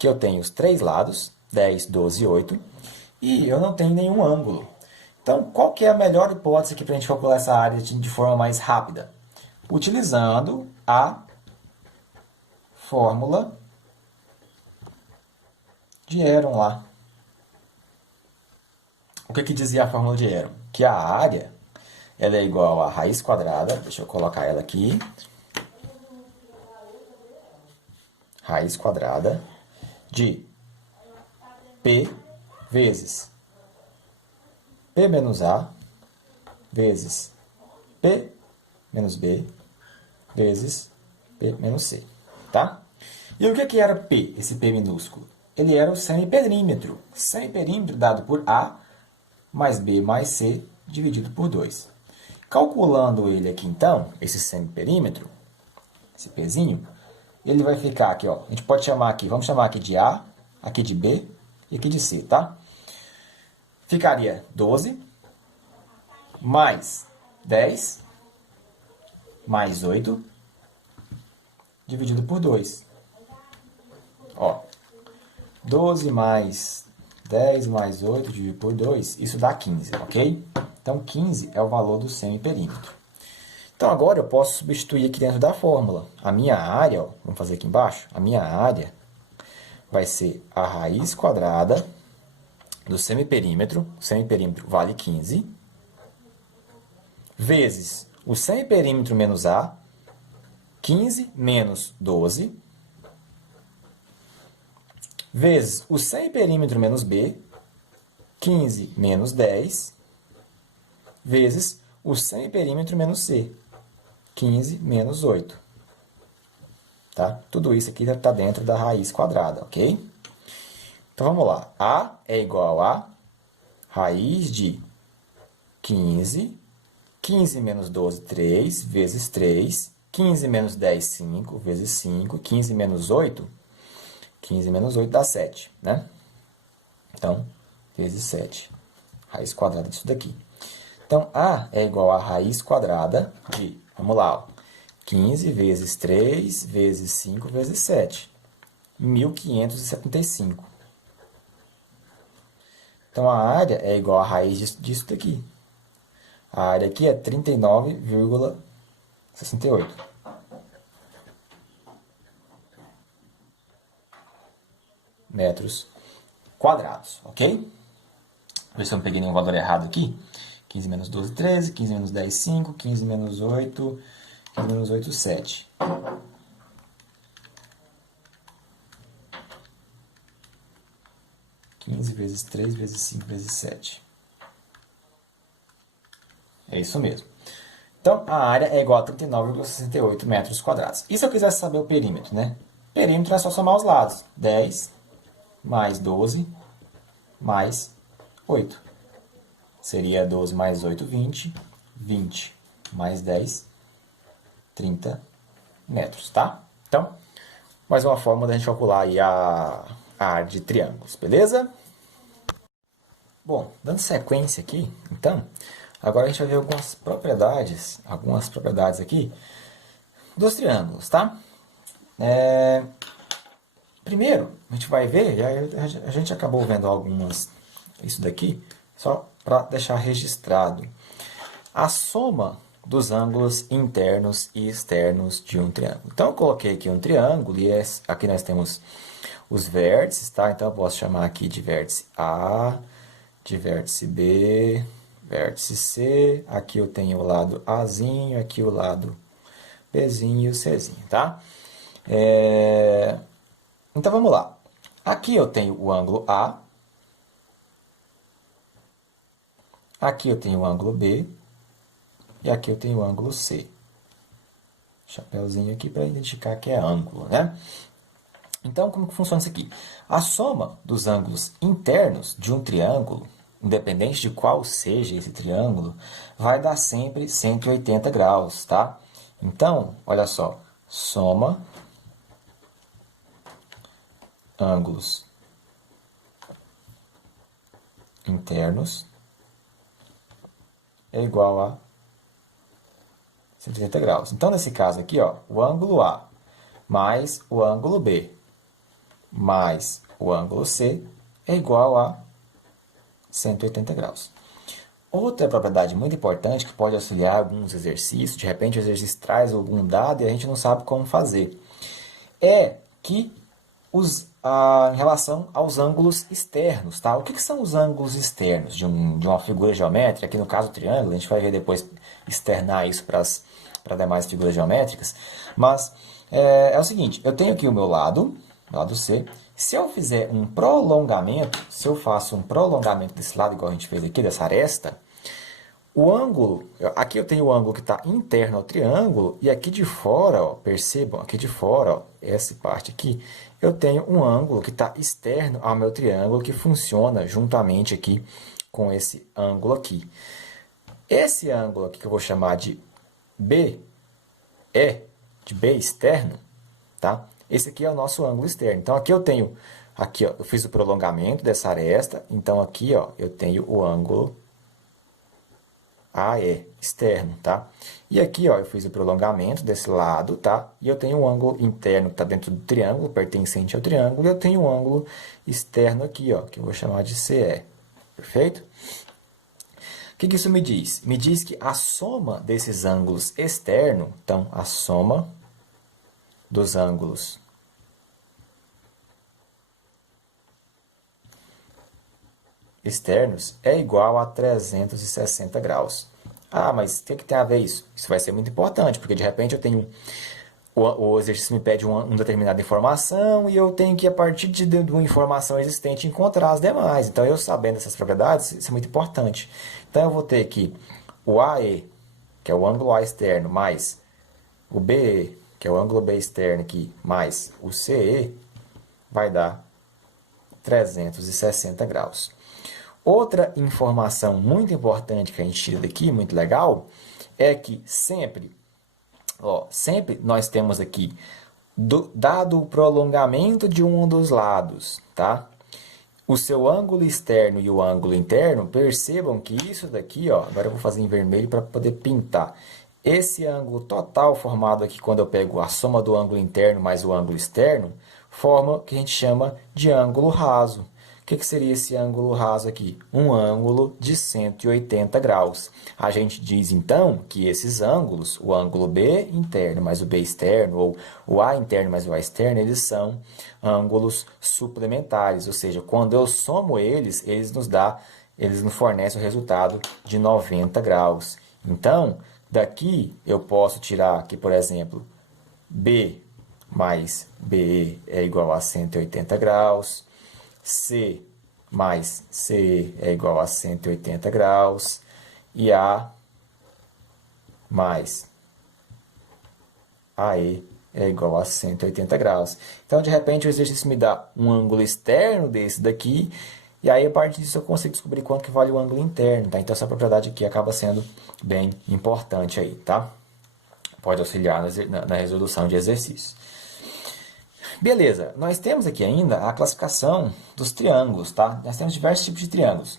que eu tenho os três lados, 10, 12 e 8, e eu não tenho nenhum ângulo. Então, qual que é a melhor hipótese aqui para a gente calcular essa área de forma mais rápida? Utilizando a fórmula de Heron lá. O que dizia a fórmula de Heron? Que a área ela é igual a raiz quadrada, deixa eu colocar ela aqui, raiz quadrada de P vezes P menos A vezes P menos B vezes P menos C, tá? E o que era P, esse P minúsculo? Ele era o semiperímetro. Semiperímetro dado por A mais B mais C dividido por 2. Calculando ele aqui, então, esse semiperímetro, esse Pzinho, ele vai ficar aqui, ó. A gente pode chamar aqui, vamos chamar aqui de A, aqui de B e aqui de C, tá? Ficaria 12 mais 10 mais 8 dividido por 2. Ó, 12 mais 10 mais 8 dividido por 2, isso dá 15, ok? Então, 15 é o valor do semiperímetro. Então, agora eu posso substituir aqui dentro da fórmula. A minha área, ó, vamos fazer aqui embaixo, a minha área vai ser a raiz quadrada do semiperímetro, o semiperímetro vale 15, vezes o semiperímetro menos A, 15 menos 12, vezes o semiperímetro menos B, 15 menos 10, vezes o semiperímetro menos C, 15 menos 8. Tá? Tudo isso aqui está dentro da raiz quadrada, ok? Então, vamos lá. A é igual a raiz de 15, 15 menos 12, 3, vezes 3, 15 menos 10, 5, vezes 5, 15 menos 8, 15 menos 8 dá 7, né? Então, vezes 7. Raiz quadrada disso daqui. Então, A é igual a raiz quadrada de, vamos lá, ó, 15 vezes 3 vezes 5 vezes 7. 1575. Então, a área é igual a raiz disso daqui. A área aqui é 39,68 metros quadrados, ok? Ver se eu não peguei nenhum valor errado aqui. 15 menos 12, 13. 15 menos 10, 5. 15 menos 8, 15 menos 8, 7. 15 vezes 3 vezes 5 vezes 7. É isso mesmo. Então, a área é igual a 39,68 metros quadrados. E se eu quisesse saber o perímetro, né? Perímetro é só somar os lados. 10 mais 12 mais 8. Seria 12 mais 8, 20. 20 mais 10, 30 metros, tá? Então, mais uma forma da gente calcular aí a área de triângulos, beleza? Bom, dando sequência aqui, então, agora a gente vai ver algumas propriedades aqui dos triângulos, tá? Primeiro, a gente vai ver, e aí a gente acabou vendo isso daqui, só para deixar registrado. A soma dos ângulos internos e externos de um triângulo. Então, eu coloquei aqui um triângulo e aqui nós temos os vértices, tá? Então, eu posso chamar aqui de vértice A, de vértice B, vértice C. Aqui eu tenho o lado Azinho, aqui o lado Bzinho e o Czinho, tá? Então, vamos lá. Aqui eu tenho o ângulo A. Aqui eu tenho o ângulo B. E aqui eu tenho o ângulo C. Chapeuzinho aqui para identificar que é ângulo, né? Então, como que funciona isso aqui? A soma dos ângulos internos de um triângulo, independente de qual seja esse triângulo, vai dar sempre 180 graus, tá? Então, olha só. Soma ângulos internos é igual a 180 graus. Então, nesse caso aqui, ó, o ângulo A mais o ângulo B mais o ângulo C é igual a 180 graus. Outra propriedade muito importante que pode auxiliar alguns exercícios, de repente o exercício traz algum dado e a gente não sabe como fazer, é que em relação aos ângulos externos, tá? O que são os ângulos externos de uma figura geométrica? Aqui no caso o triângulo, a gente vai ver depois externar isso para demais figuras geométricas, mas é o seguinte, eu tenho aqui o meu lado C. Se eu fizer um prolongamento, se eu faço um prolongamento desse lado, igual a gente fez aqui, dessa aresta, o ângulo, aqui eu tenho o ângulo que está interno ao triângulo, e aqui de fora, ó, percebam, aqui de fora, ó, essa parte aqui, eu tenho um ângulo que está externo ao meu triângulo, que funciona juntamente aqui com esse ângulo aqui. Esse ângulo aqui que eu vou chamar de BE, de B externo, tá? Esse aqui é o nosso ângulo externo. Então, aqui eu tenho, aqui, ó, eu fiz o prolongamento dessa aresta, então aqui, ó, eu tenho o ângulo AE externo, tá? E aqui, ó, eu fiz o prolongamento desse lado, tá? E eu tenho um ângulo interno que está dentro do triângulo, pertencente ao triângulo, e eu tenho um ângulo externo aqui, ó, que eu vou chamar de CE. Perfeito? O que isso me diz? Me diz que a soma desses ângulos externos, então, a soma dos ângulos externos é igual a 360 graus. Ah, mas o que tem a ver isso? Isso vai ser muito importante, porque de repente eu tenho... O exercício me pede uma determinada informação e eu tenho que, a partir de uma informação existente, encontrar as demais. Então, eu sabendo essas propriedades, isso é muito importante. Então, eu vou ter aqui o AE, que é o ângulo A externo, mais o BE, que é o ângulo B externo aqui, mais o CE, vai dar 360 graus. Outra informação muito importante que a gente tira daqui, muito legal, é que sempre nós temos aqui, dado o prolongamento de um dos lados, tá? O seu ângulo externo e o ângulo interno, percebam que isso daqui, ó, agora eu vou fazer em vermelho para poder pintar. Esse ângulo total formado aqui, quando eu pego a soma do ângulo interno mais o ângulo externo, forma o que a gente chama de ângulo raso. O que seria esse ângulo raso aqui? Um ângulo de 180 graus. A gente diz, então, que esses ângulos, o ângulo B interno mais o B externo, ou o A interno mais o A externo, eles são ângulos suplementares. Ou seja, quando eu somo eles, eles nos fornecem o resultado de 90 graus. Então, daqui eu posso tirar aqui, por exemplo, B mais BE é igual a 180 graus. C mais CE é igual a 180 graus. E A mais AE é igual a 180 graus. Então, de repente, o exercício me dá um ângulo externo desse daqui. E aí, a partir disso, eu consigo descobrir quanto que vale o ângulo interno. Tá? Então, essa propriedade aqui acaba sendo bem importante aí, tá? Pode auxiliar na resolução de exercícios. Beleza, nós temos aqui ainda a classificação dos triângulos, tá? Nós temos diversos tipos de triângulos.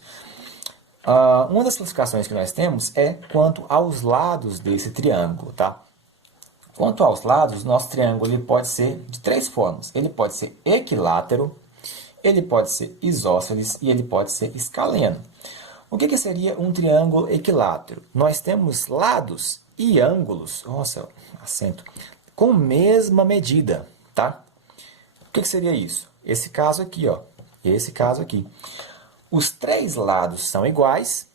Uma das classificações que nós temos é quanto aos lados desse triângulo, tá? Quanto aos lados, nosso triângulo ele pode ser de três formas. Ele pode ser equilátero, ele pode ser isósceles e ele pode ser escaleno. O que seria um triângulo equilátero? Nós temos lados e ângulos, nossa, acento, com mesma medida, tá? O que seria isso? Esse caso aqui, ó. Esse caso aqui. Os três lados são iguais.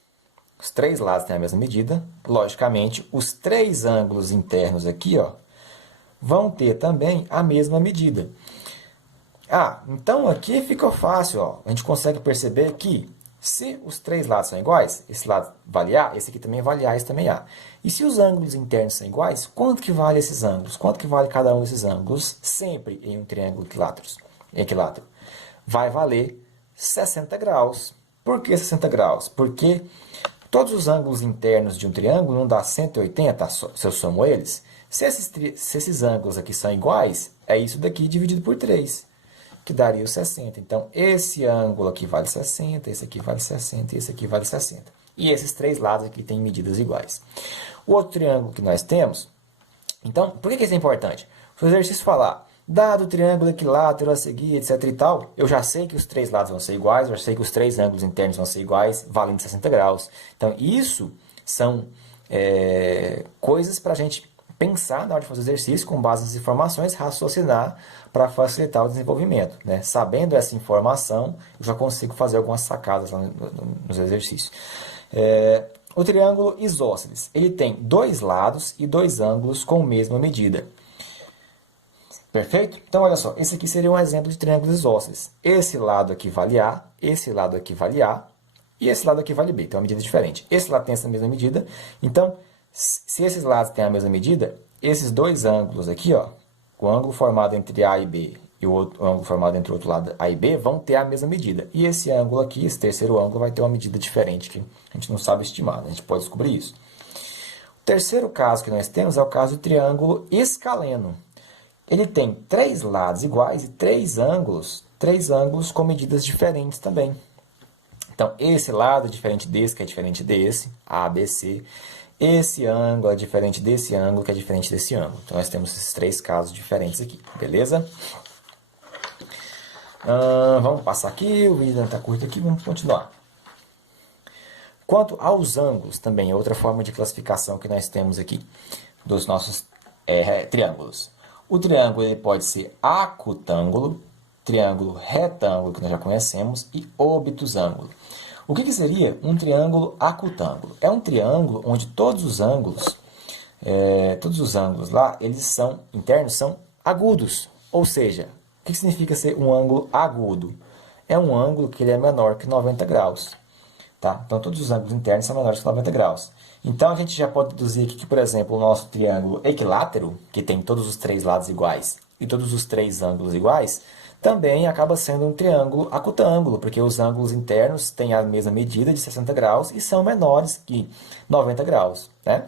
Os três lados têm a mesma medida. Logicamente, os três ângulos internos aqui, ó, vão ter também a mesma medida. Então aqui fica fácil, ó. A gente consegue perceber que se os três lados são iguais, esse lado vale A, esse aqui também vale A, esse também A. E se os ângulos internos são iguais, quanto que vale esses ângulos? Quanto que vale cada um desses ângulos? Sempre em um triângulo equilátero. Vai valer 60 graus. Por que 60 graus? Porque todos os ângulos internos de um triângulo não dá 180 se eu somo eles. Se esses ângulos aqui são iguais, é isso daqui dividido por 3. Que daria o 60. Então, esse ângulo aqui vale 60, esse aqui vale 60 e esse aqui vale 60. E esses três lados aqui têm medidas iguais. O outro triângulo que nós temos... Então, por que isso é importante? Se o exercício falar Dado o triângulo equilátero a seguir, etc e tal, eu já sei que os três lados vão ser iguais, eu já sei que os três ângulos internos vão ser iguais, valendo 60 graus. Então, isso são coisas para a gente pensar na hora de fazer o exercício com base nas informações, raciocinar para facilitar o desenvolvimento. Né? Sabendo essa informação, eu já consigo fazer algumas sacadas lá nos exercícios. O triângulo isósceles, ele tem dois lados e dois ângulos com a mesma medida. Perfeito? Então, olha só, esse aqui seria um exemplo de triângulos isósceles. Esse lado aqui vale A, esse lado aqui vale A, e esse lado aqui vale B. Tem uma medida diferente. Esse lado tem essa mesma medida. Então, se esses lados têm a mesma medida, esses dois ângulos aqui, ó, o ângulo formado entre A e B e o ângulo formado entre o outro lado A e B, vão ter a mesma medida. E esse ângulo aqui, esse terceiro ângulo, vai ter uma medida diferente que a gente não sabe estimar. A gente pode descobrir isso. O terceiro caso que nós temos é o caso do triângulo escaleno. Ele tem três lados iguais e três ângulos com medidas diferentes também. Então, esse lado é diferente desse, que é diferente desse, A, B, C. Esse ângulo é diferente desse ângulo, que é diferente desse ângulo. Então, nós temos esses três casos diferentes aqui, beleza? Vamos passar aqui, o vídeo está curto aqui, vamos continuar. Quanto aos ângulos, também é outra forma de classificação que nós temos aqui dos nossos triângulos. O triângulo ele pode ser acutângulo, triângulo retângulo, que nós já conhecemos, e obtusângulo. O que seria um triângulo acutângulo? É um triângulo onde todos os ângulos lá, internos são agudos. Ou seja, o que significa ser um ângulo agudo? É um ângulo que ele é menor que 90 graus. Tá? Então, todos os ângulos internos são menores que 90 graus. Então, a gente já pode deduzir aqui que, por exemplo, o nosso triângulo equilátero, que tem todos os três lados iguais e todos os três ângulos iguais, também acaba sendo um triângulo acutângulo, porque os ângulos internos têm a mesma medida de 60 graus e são menores que 90 graus. Né?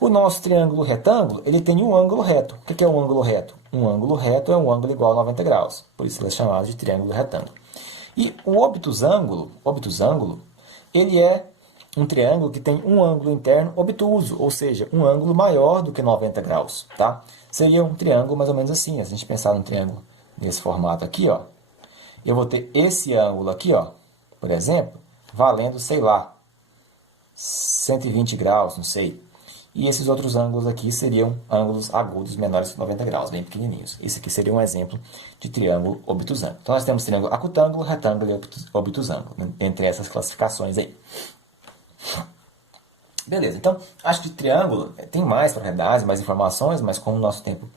O nosso triângulo retângulo, ele tem um ângulo reto. O que é um ângulo reto? Um ângulo reto é um ângulo igual a 90 graus. Por isso ele é chamado de triângulo retângulo. E o obtusângulo, ele é um triângulo que tem um ângulo interno obtuso, ou seja, um ângulo maior do que 90 graus. Tá? Seria um triângulo mais ou menos assim. Se a gente pensar num triângulo nesse formato aqui, ó, eu vou ter esse ângulo aqui, ó, por exemplo, valendo, sei lá, 120 graus, não sei. E esses outros ângulos aqui seriam ângulos agudos menores que 90 graus, bem pequenininhos. Esse aqui seria um exemplo de triângulo obtusângulo. Então, nós temos triângulo acutângulo, retângulo e obtusângulo, entre essas classificações aí. Beleza, então, acho que triângulo tem mais propriedades, mais informações, mas como o nosso tempo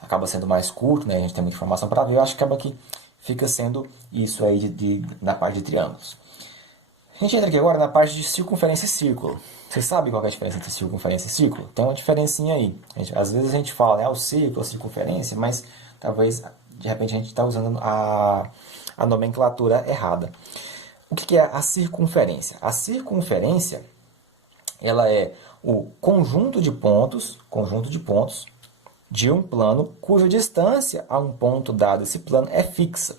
acaba sendo mais curto, né, a gente tem muita informação para ver, eu acho que acaba que fica sendo isso aí na parte de triângulos. A gente entra aqui agora na parte de circunferência e círculo. Você sabe qual é a diferença entre circunferência e círculo? Tem uma diferencinha aí. Às vezes a gente fala, né, o círculo, a circunferência, mas talvez, de repente, a gente está usando a nomenclatura errada. O que é a circunferência? A circunferência, ela é o conjunto de pontos de um plano cuja distância a um ponto dado esse plano é fixa.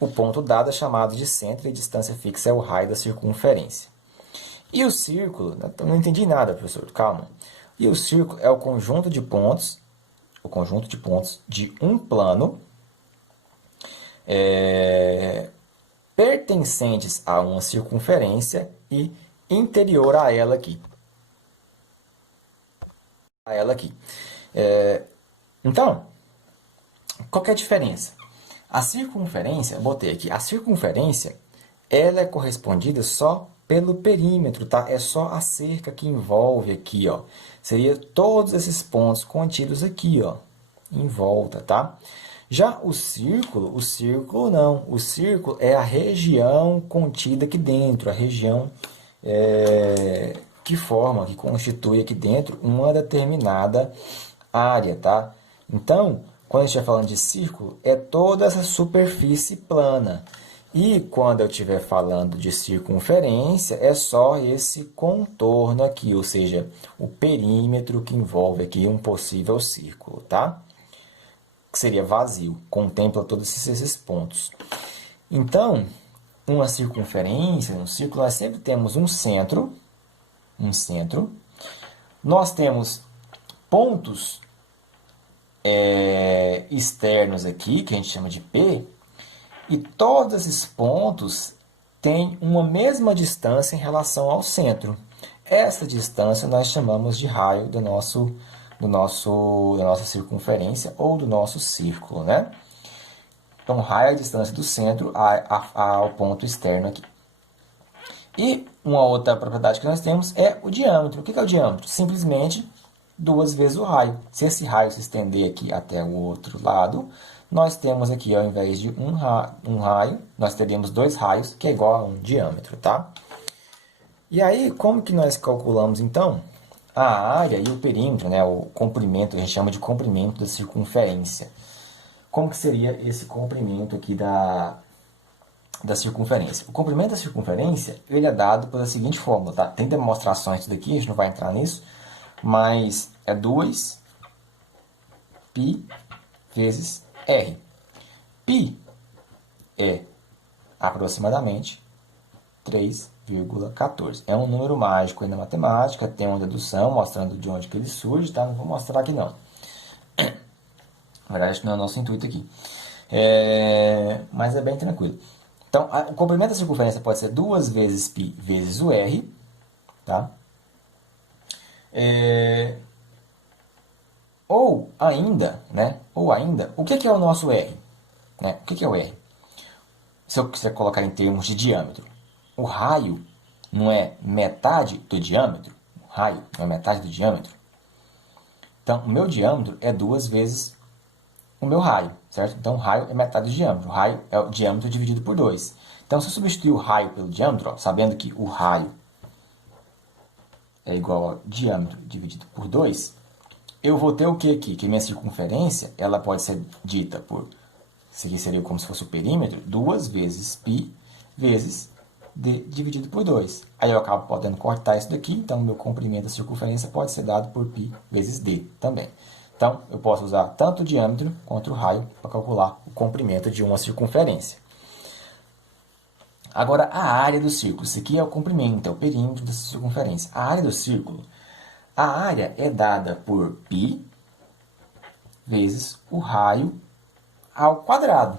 O ponto dado é chamado de centro e a distância fixa é o raio da circunferência. E o círculo, não entendi nada, professor, calma. E o círculo é o conjunto de pontos de um plano pertencentes a uma circunferência e interior a ela aqui. Então, qual que é a diferença? A circunferência, botei aqui, a circunferência, ela é correspondida só pelo perímetro, tá? É só a cerca que envolve aqui, ó. Seria todos esses pontos contidos aqui, ó, em volta, tá? Já o círculo não. O círculo é a região contida aqui dentro, a região que constitui aqui dentro uma determinada área, tá? Então, quando a gente está falando de círculo, é toda essa superfície plana. E quando eu estiver falando de circunferência, é só esse contorno aqui, ou seja, o perímetro que envolve aqui um possível círculo, tá? Que seria vazio, contempla todos esses pontos. Então, uma circunferência, um círculo, nós sempre temos um centro. Nós temos pontos externos aqui, que a gente chama de P, e todos esses pontos têm uma mesma distância em relação ao centro. Essa distância nós chamamos de raio da nossa circunferência ou do nosso círculo, né? Então, raio é a distância do centro ao ponto externo aqui. E uma outra propriedade que nós temos é o diâmetro. O que é o diâmetro? Simplesmente 2 vezes o raio. Se esse raio se estender aqui até o outro lado, nós temos aqui, ao invés de um raio, nós teríamos 2 raios, que é igual a um diâmetro, tá? E aí, como que nós calculamos, então, a área e o perímetro, né? O comprimento, a gente chama de comprimento da circunferência. Como que seria esse comprimento aqui da circunferência? O comprimento da circunferência, ele é dado pela seguinte fórmula, tá? Tem demonstrações disso daqui, a gente não vai entrar nisso, mas é 2π vezes r. Π é aproximadamente 3,14. É um número mágico aí na matemática, tem uma dedução mostrando de onde que ele surge, tá? Não vou mostrar aqui não. Na verdade, não é o nosso intuito aqui. Mas é bem tranquilo. Então, o comprimento da circunferência pode ser 2 vezes π vezes o r, tá? Ou ainda, o que é o nosso r? Né? O que é o r? Se eu quiser colocar em termos de diâmetro, o raio não é metade do diâmetro? O raio não é metade do diâmetro? Então, o meu diâmetro é 2 vezes o meu raio, certo? Então, o raio é metade do diâmetro. O raio é o diâmetro dividido por 2. Então, se eu substituir o raio pelo diâmetro, ó, sabendo que o raio é igual ao diâmetro dividido por 2, eu vou ter o que aqui? Que minha circunferência ela pode ser dita por, isso aqui seria como se fosse o perímetro, 2 vezes π vezes d dividido por 2. Aí eu acabo podendo cortar isso daqui, então o meu comprimento da circunferência pode ser dado por π vezes d também. Então, eu posso usar tanto o diâmetro quanto o raio para calcular o comprimento de uma circunferência. Agora, a área do círculo. Isso aqui é o comprimento, é o perímetro dessa circunferência. A área do círculo, a área é dada por π vezes o raio ao quadrado,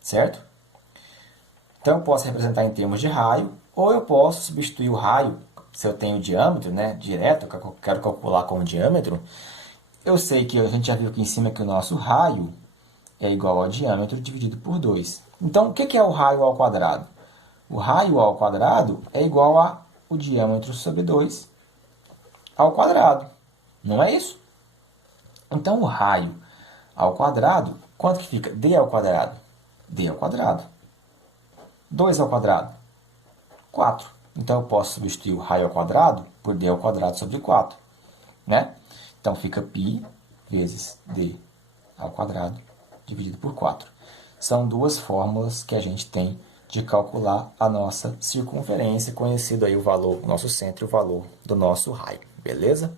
certo? Então, eu posso representar em termos de raio, ou eu posso substituir o raio, se eu tenho diâmetro, né, direto, eu quero calcular com o diâmetro. Eu sei que a gente já viu aqui em cima que o nosso raio é igual ao diâmetro dividido por 2. Então, o que é o raio ao quadrado? O raio ao quadrado é igual ao diâmetro sobre 2 ao quadrado. Não é isso? Então, o raio ao quadrado, quanto que fica? D ao quadrado. D ao quadrado. 2 ao quadrado. 4. Então, eu posso substituir o raio ao quadrado por D ao quadrado sobre 4. Né? Então, fica π vezes D ao quadrado dividido por 4. São duas fórmulas que a gente tem de calcular a nossa circunferência, conhecido aí o valor do nosso centro e o valor do nosso raio. Beleza?